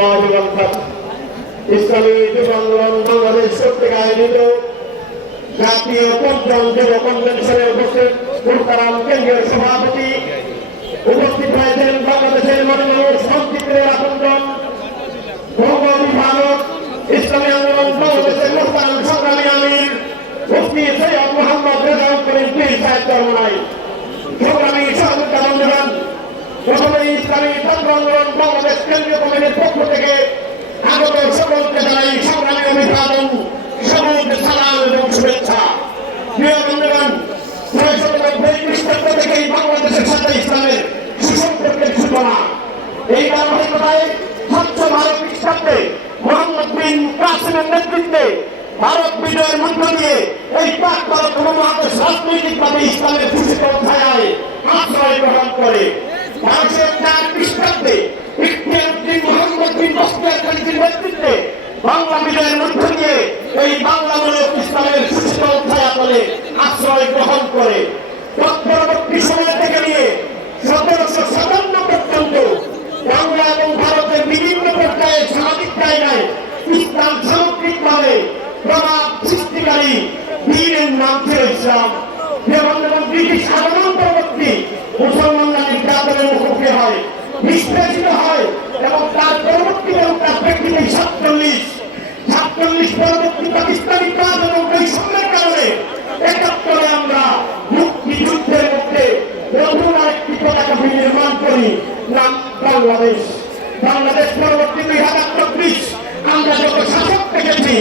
রাহমাতুল্লাহি ওয়া বারাকাতুহু। ইসলামী যুব আন্দোলন বাংলাদেশ কর্তৃক আয়োজিত জাতীয় পঞ্চম যুব কনভেনশনে উপস্থিত মুহতারাম কেন্দ্রীয় সভাপতি, উপস্থিত হয়েছেন বাংলাদেশের মাননীয় সংস্কৃতির আপনজন ভৌম বিভাগ ইসলামী আন্দোলন বাংলাদেশের মোহতারাম সংগ্রামী আমির মুফতি সৈয়দ মোহাম্মদ রেজাউল করিম পীর সাহেব চরমনাই। সংগ্রামী সহযোগিতা বন্ধুগণ, প্রথমে ইসলামী ছাত্র আন্দোলন বাংলাদেশ কেন্দ্রীয় কমিটির পক্ষ থেকে আগত সকলকে জানাই সংগ্রামী অভিবাদন, সকলকে সালাম এবং শুভেচ্ছা। প্রিয় বন্ধুগণ, ৯৯০ খ্রিস্টাব্দ থেকেই বাংলাদেশের সাথে ইসলামের সুসম্পর্কের সূচনা। এই ধারাবাহিকতায় স্বচ্ছ ভারত খ্রিস্টাব্দে মোহাম্মদ বিন কাসিমের নেতৃত্বে ভারত বিজয়ের মধ্য দিয়ে এই পাক ভারত উপমহাদেশ রাজনৈতিকভাবে ইসলামের ভূষিত ছায়ায় আশ্রয় গ্রহণ করে। ১২০৪ খ্রিস্টাব্দে ইখতিয়ারউদ্দিন মোহাম্মদ বিন বখতিয়ার খলজির নেতৃত্বে বাংলা বিজয়ের মধ্য দিয়ে এই বাংলামূলক ইসলামের ভূষিত ছায়াতলে আশ্রয় গ্রহণ করে। পরবর্তী সময় থেকে নিয়ে ১৭৫৭ পর্যন্ত বাংলা এবং ভারতের বিভিন্ন পর্যায়ে সামাজিক জায়গায় ইসলাম সামগ্রিকভাবে প্রভাব সৃষ্টিকারী দিনের নাম ছিল ইসলাম। যেমন ব্রিটিশ আগমন পরবর্তী মুসলমানরা নির্যাতনের মুখোমুখি হয়, নিষ্পেষিত হয় এবং তার পরবর্তী তার প্রেক্ষিতে ৪৭ পরবর্তী পাকিস্তানি কাজ এবং বৈষম্যের কারণে ৭১ আমরা মুক্তিযুদ্ধের মধ্যে নতুন আরেকটি পতাকা নির্মাণ করি, নাম বাংলাদেশ। বাংলাদেশ পরবর্তী ২০২৪ আমরা যত শাসক দেখেছি,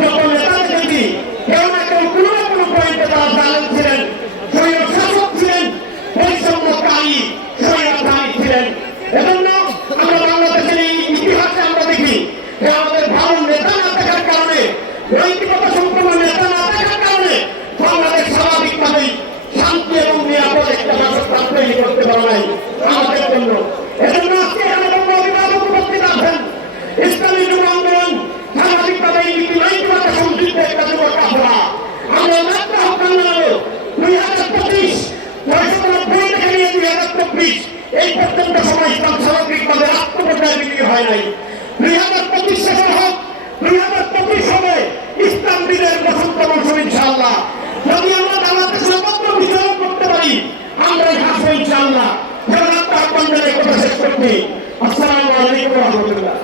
যত নেতা দেখেছি, কেউ না কেউ কোনো না কোনো পয়েন্টে তারা জানেন ছিলেন, স্বৈর শাসক ছিলেন, বৈষম্যকারী স্বৈরাচারী ছিলেন। এজন্য আমরা বাংলাদেশের এই ইতিহাসে আমরা দেখি যে আমাদের ভালো নেতা না থাকার কারণে, নৈতিকতা সম্পন্ন নেতা না থাকার কারণে বাংলাদেশ স্বাভাবিকভাবেই শান্তি এবং নিরাপদ একটা বাসস্থান তৈরি করতে পারে নাই আমাদের জন্য। এজন্য আজকে আমাদের অভিভাবক উপস্থিত আছেন। ইসলামী যুব আন্দোলন সামাজিকভাবে নৈতিকতা সমৃদ্ধ একটা যুব কাফেলা। আমরা মাত্র আহ্বান জানাবো ২০২৫ ৯৯০ থেকে নিয়ে ২০২৪ এই পর্যন্ত সময় ইসলাম সামগ্রিকভাবে রাষ্ট্র পর্যায়ে বিক্রি হয় নাই। ২০২৫ শেষের হোক, ২০২৫ হবে ইসলাম বিজয়ের বসন্ত মৌসুম ইনশাআল্লাহ। যদি আমরা বাংলাদেশের পত্র বিচরণ করতে পারি, আমরাই হাসবো ইনশাআল্লাহ। আহ্বান জানিয়ে কথা শেষ করছি। আসসালামু আলাইকুম ওয়া রাহমাতুল্লাহ।